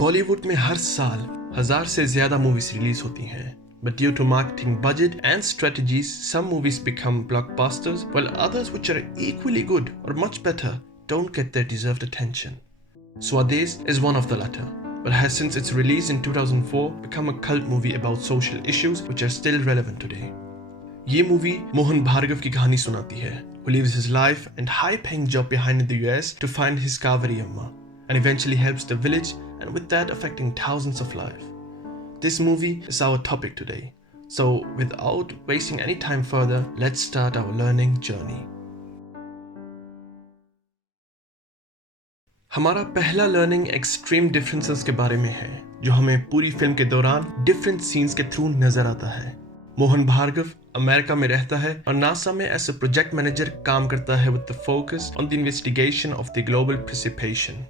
बॉलीवुड में हर साल 1000 से ज्यादा मूवीज रिलीज होती हैं. But due to marketing budget and strategies, some movies become blockbusters, while others which are equally good or much better don't get their deserved attention. Swades is one of the latter, but has since its release in 2004 become a cult movie about social issues which are still relevant today. ये मूवी मोहन भार्गव की कहानी सुनाती है, who lives his life and high-paying job behind in the US to find his Kaveri Amma, and eventually helps the village, and with that affecting thousands of lives. This movie is our topic today. So without wasting any time further, let's start our learning journey. हमारा पहला learning extreme differences के बारे में है, जो हमें पूरी फिल्म के दौरान डिफरेंट सीन्स के थ्रू नजर आता है. मोहन भार्गव अमेरिका में रहता है और नासा में एज ए प्रोजेक्ट मैनेजर काम करता है with the focus on the investigation of the global precipitation.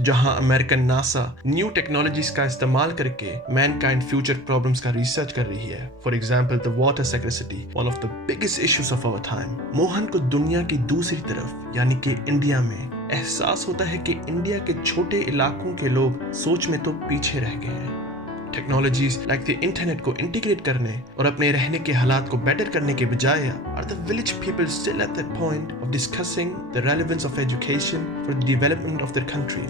जहां अमेरिकन नासा न्यू टेक्नोलॉजीज का इस्तेमाल करके मैनकाइंड फ्यूचर प्रॉब्लम्स का रिसर्च कर रही है. For example the water scarcity, one of the biggest issues of our time. Mohan को दुनिया की दूसरी तरफ यानी कि इंडिया में एहसास होता है कि इंडिया के छोटे इलाकों के लोग सोच में तो पीछे रह गए हैं. टेक्नोलॉजीज लाइक द इंटरनेट को इंटीग्रेट करने और अपने रहने के हालात को बेटर करने के बजाय are the village people still at that point of discussing the relevance of education for the development of their country.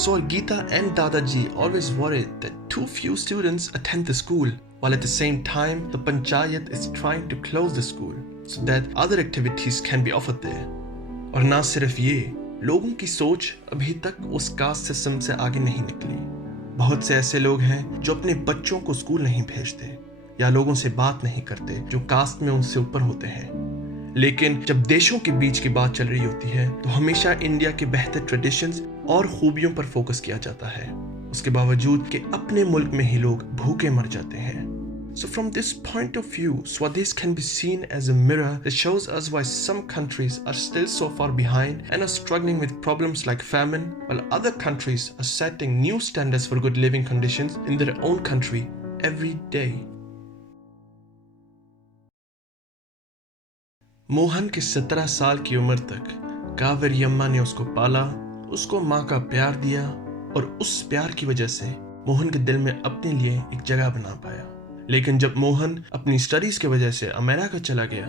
So Geeta and Dadaji always worried that too few students attend the school, while at the same time the Panchayat is trying to close the school so that other activities can be offered there. और ना सिर्फ ये, लोगों की सोच अभी तक उस कास्ट सिस्टम से आगे नहीं निकली. बहुत से ऐसे लोग हैं जो अपने बच्चों को स्कूल नहीं भेजते या लोगों से बात नहीं करते जो कास्ट में उनसे ऊपर होते हैं. लेकिन जब देशों के बीच की बात चल रही होती है तो हमेशा इंडिया के बेहतर ट्रेडिशंस और खूबियों पर फोकस किया जाता है, उसके बावजूद कि अपने मुल्क में ही लोग भूखे मर जाते हैं. So from this point of view, Swades can be seen as a mirror that shows us why some countries are still so far behind and are struggling with problems like famine, while other countries are setting new standards for good living conditions in their own country every day. Mohan के 17 साल की उम्र तक कावेरी अम्मा ने उसको पाला, उसको माँ का प्यार दिया और उस प्यार की वजह से मोहन के दिल में अपने लिए एक जगह बना पाया. लेकिन जब मोहन अपनी स्टडीज की वजह से अमेरिका चला गया,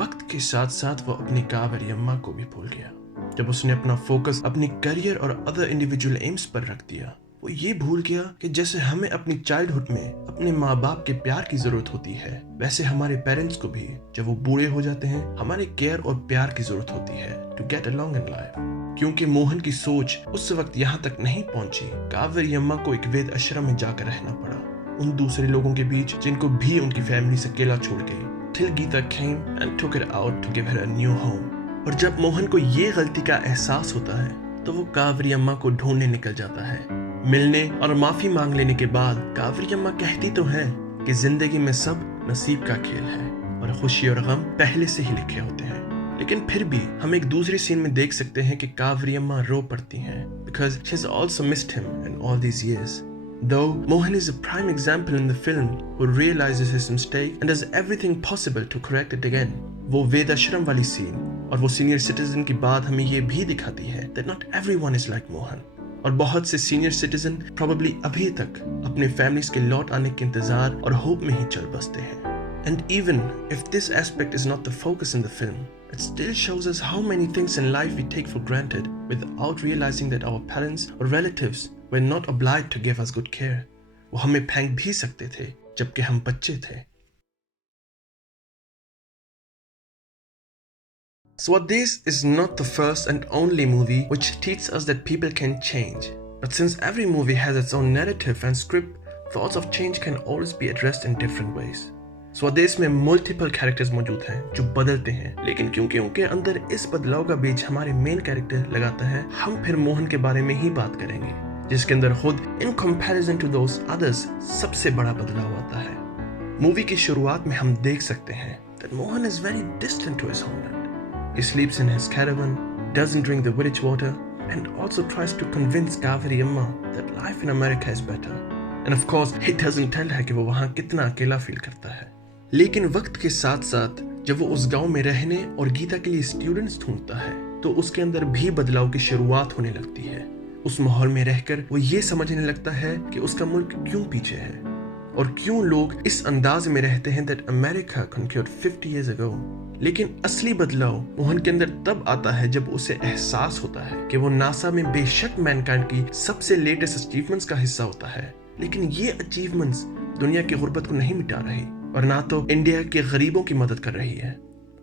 वक्त के साथ साथ वो अपनी कावेरी अम्मा को भी भूल गया. जब उसने अपना फोकस अपनी करियर और अदर इंडिविजुअल एम्स पर रख दिया, वो ये भूल गया कि जैसे हमें अपनी चाइल्डहुड में अपने माँ बाप के प्यार की जरूरत होती है, वैसे हमारे पेरेंट्स को भी जब वो बूढ़े हो जाते हैं हमारे केयर और प्यार की जरूरत होती है to get along in life. क्योंकि मोहन की सोच उस वक्त यहाँ तक नहीं पहुंची, कावेरी अम्मा को एक वेद आश्रम में जाकर रहना पड़ा, उन दूसरे लोगों के बीच जिनको भी उनकी फैमिली से अकेला छोड़ गई. till Geeta came and took her out to give her a new home. और जब मोहन को ये गलती का एहसास होता है तो वो कावेरी अम्मा को ढूंढने निकल जाता है. मिलने और माफी मांग लेने के बाद कावेरी अम्मा कहती तो हैं कि जिंदगी में सब नसीब का खेल है और खुशी और गम पहले से ही लिखे होते हैं. लेकिन फिर भी हम एक दूसरी सीन में देख सकते हैं कि कावेरी अम्मा रो पड़ती हैं because she has also missed him in all these years. Though Mohan is a prime example in the film who realizes his mistake and does everything possible to correct it again. वो वेद आश्रम वाली सीन और वो senior citizen की बात हमें ये भी दिखाती है that not everyone is like Mohan. और बहुत से सीनियर सिटीजन probably अभी तक अपने फैमिलीज के लौट आने के इंतजार और होप में ही चल बसते हैं. And even if this aspect is not the focus in the film, it still shows us how many things in life we take for granted without realizing that our parents or relatives were not obliged to give us good care. वो हमें फेंक भी सकते थे जबकि हम बच्चे थे. Swades is not the first and only movie which teaches us that people can change. But since every movie has its own narrative and script, thoughts of change can always be addressed in different ways. स्वदेश में multiple characters मौजूद हैं जो बदलते हैं, लेकिन क्योंकि उनके अंदर इस बदलाव का बीज हमारे मेन कैरेक्टर लगाता है, हम फिर मोहन के बारे में ही बात करेंगे, जिसके अंदर खुद in comparison to those others सबसे बड़ा बदलाव आता है. मूवी की शुरुआत में हम देख सकते हैं that Mohan is very distant to his homeland. He sleeps in his caravan, doesn't drink the village water, and also tries to convince Kaveri Amma that life in America is better. And of course, he doesn't tell her कि वो वहाँ कितना अकेला फील करता है. लेकिन वक्त के साथ साथ जब वो उस गांव में रहने और गीता के लिए स्टूडेंट्स ढूंढता है तो उसके अंदर भी बदलाव की शुरुआत होने लगती है. उस माहौल में रहकर वो ये समझने लगता है कि उसका मुल्क क्यों पीछे है और क्यों लोग इस अंदाज में रहते हैं that America conquered 50 years ago। लेकिन असली बदलाव मोहन के अंदर तब आता है जब उसे एहसास होता है कि वो नासा में बेशक मैनकाइंड की सबसे लेटेस्ट अचीवमेंट्स का हिस्सा होता है, लेकिन ये अचीवमेंट्स दुनिया की गुर्बत को नहीं मिटा रही और ना तो इंडिया के गरीबों की मदद कर रही है।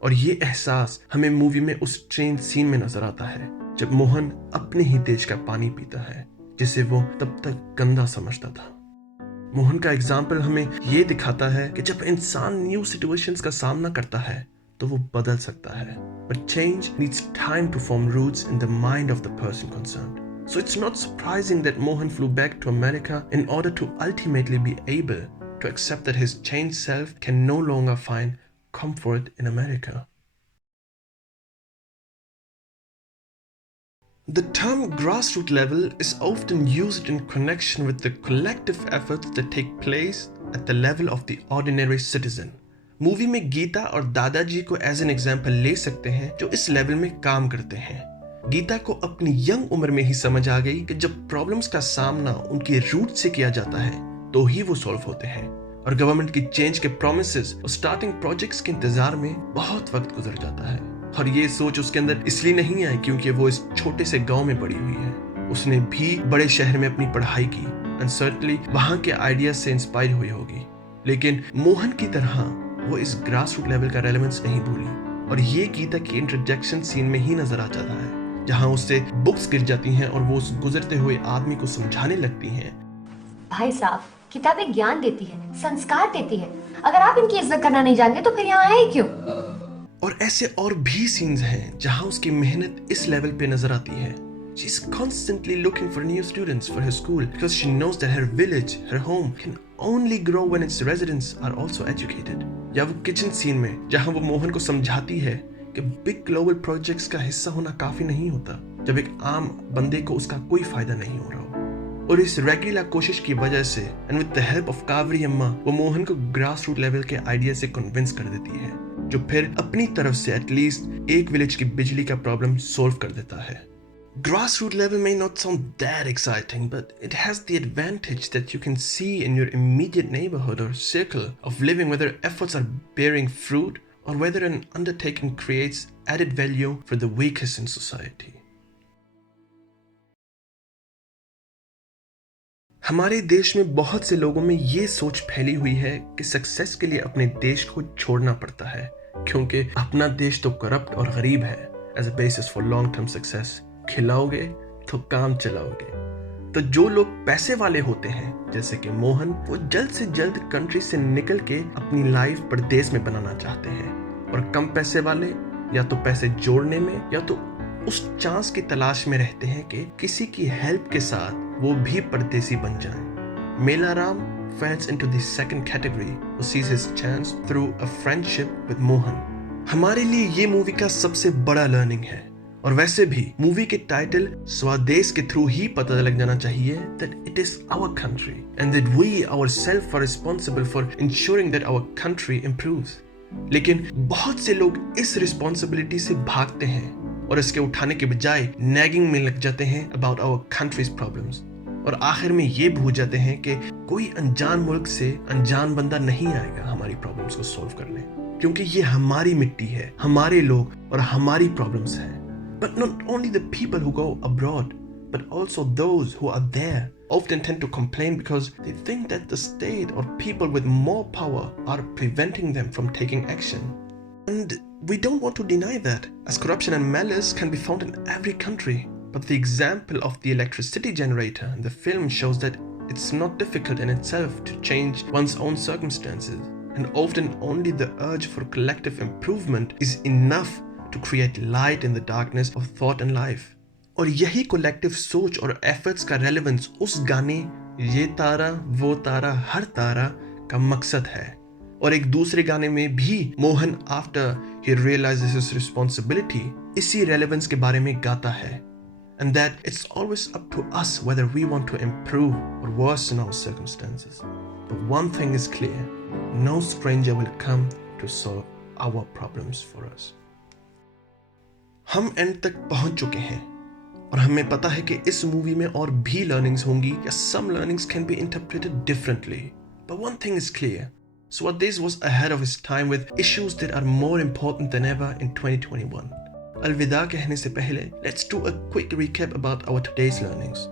और ये एहसास हमें मूवी में उस ट्रेन सीन में नजर आता है जब मोहन अपने ही देश का पानी पीता है जिसे वो तब तक गंदा समझता था। मोहन का एग्जाम्पल हमें ये दिखाता है कि जब इंसान न्यू सिचुएशंस का सामना करता है तो वो बदल सकता है, but change needs time to form roots in the mind of the person concerned. So it's not surprising that Mohan flew back to America in order to ultimately be able to accept that his changed self can no longer find comfort in America. The term grassroots level is often used in connection with the collective efforts that take place at the level of the ordinary citizen. Movie में गीता और दादाजी को as an example ले सकते हैं जो इस लेवल में काम करते हैं। गीता को अपनी यंग उम्र में ही समझ आ गई कि जब प्रॉब्लम्स का सामना उनके रूट से किया जाता है तो ही वो सॉल्व होते हैं, और गवर्नमेंट की चेंज के प्रोमिसेस और स्टार्टिंग प्रोजेक्ट्स के इंतजार में बहुत वक्त गुजर जाता है। और ये सोच उसके अंदर इसलिए नहीं आई क्योंकि वो इस छोटे से गांव में बड़ी हुई है। उसने भी बड़े शहर में अपनी पढ़ाई की एंड सर्टनली वहां के आइडियाज से इंस्पायर हुई होगी, लेकिन मोहन की तरह वो इस ग्रास रूट लेवल का रेलेवेंस नहीं भूली। और ये गीता की इंट्रोडक्शन सीन में ही नजर आ जाता है जहां उससे बुक्स गिर जाती हैं और वो उस गुजरते हुए आदमी को समझाने लगती हैं, भाई साहब किताबें ज्ञान देती है, संस्कार देती है, अगर आप इनकी इज्जत करना नहीं जानते तो फिर यहाँ आए क्यों। और ऐसे और भी सीन्स हैं जहां उसकी मेहनत इस लेवल पे नजर आती है। She is constantly looking for new students for her school because she knows that her village, her home, can only grow when its residents are also educated. या वो किचन सीन में जहां वो मोहन को समझाती है कि बिग ग्लोबल प्रोजेक्ट्स का हिस्सा होना काफी नहीं होता जब एक आम बंदे को उसका कोई फायदा नहीं हो रहा हो। और इस रेगुलर कोशिश की वजह से and with the help of Kaveri अम्मा वो मोहन को ग्रास रूट लेवल के आइडिया से कन्विंस कर देती है, जो फिर अपनी तरफ से एटलीस्ट एक विलेज की बिजली का प्रॉब्लम सॉल्व कर देता है। Grassroots level may not sound that exciting, but it has the advantage that you can see in your immediate neighborhood or circle of living whether efforts are bearing fruit or whether an undertaking creates added value for the weakest in society. हमारे देश में बहुत से लोगों में ये सोच फैली हुई है कि सक्सेस के लिए अपने देश को छोड़ना पड़ता है क्योंकि अपना देश तो करप्ट और गरीब है as a basis for long-term success. खिलाओगे तो काम चलाओगे। तो जो लोग पैसे वाले होते हैं जैसे कि मोहन, वो जल्द से जल्द कंट्री से निकल के अपनी लाइफ परदेश में बनाना चाहते हैं, और कम पैसे वाले या तो पैसे जोड़ने में या तो उस चांस की तलाश में रहते हैं कि किसी की हेल्प के साथ वो भी परदेसी बन जाएं। Melaram falls into the second category who sees his chance through a friendship with Mohan. हमारे लिए ये मूवी का सबसे बड़ा लर्निंग है, और वैसे भी मूवी के टाइटल स्वदेश के थ्रू ही पता लग जाना चाहिए that it is our country and that we ourselves are responsible for ensuring that our country improves। लेकिन बहुत से लोग इस रिस्पॉन्सिबिलिटी से भागते हैं और इसके उठाने के बजाय नैगिंग में लग जाते हैं about our country's problems, और आखिर में ये भूल जाते हैं कि कोई अनजान मुल्क से अनजान बंदा नहीं आएगा हमारी प्रॉब्लम्स को सॉल्व करने, क्योंकि ये हमारी मिट्टी है, हमारे लोग और हमारी प्रॉब्लम्स हैं। But not only the people who go abroad, but also those who are there often tend to complain because they think that the state or people with more power are preventing them from taking action. And we don't want to deny that, as corruption and malice can be found in every country. But the example of the electricity generator in the film shows that it's not difficult in itself to change one's own circumstances. And often only the urge for collective improvement is enough to create light in the darkness of thought and life. और यही collective सोच और efforts का relevance उस गाने ये तारा वो तारा हर तारा का मकसद है। और एक दूसरे गाने में भी Mohan after he realizes his responsibility इसी relevance के बारे में गाता है, and that it's always up to us whether we want to improve or worsen our circumstances. But one thing is clear, no stranger will come to solve our problems for us. हम एंड तक पहुंच चुके हैं और हमें पता है कि इस मूवी में और भी लर्निंग्स होंगी या some learnings can be interpreted differently. But one thing is clear. Swades was ahead of his time with issues that are more important than ever in 2021. अलविदा कहने से पहले, let's do a quick recap about our today's learnings.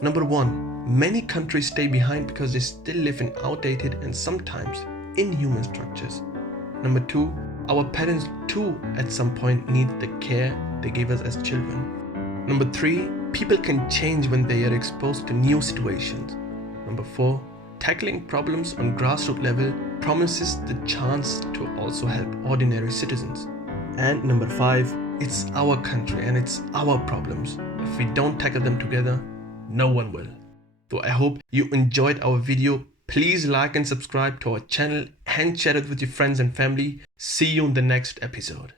Number 1. Many countries stay behind because they still live in outdated and sometimes inhuman structures. Number 2. Our parents too at some point need the care they gave us as children. Number 3. People can change when they are exposed to new situations. Number 4. Tackling problems on grassroots level promises the chance to also help ordinary citizens. And number 5. It's our country and it's our problems. If we don't tackle them together, no one will. So I hope you enjoyed our video. Please like and subscribe to our channel and share it with your friends and family. See you in the next episode.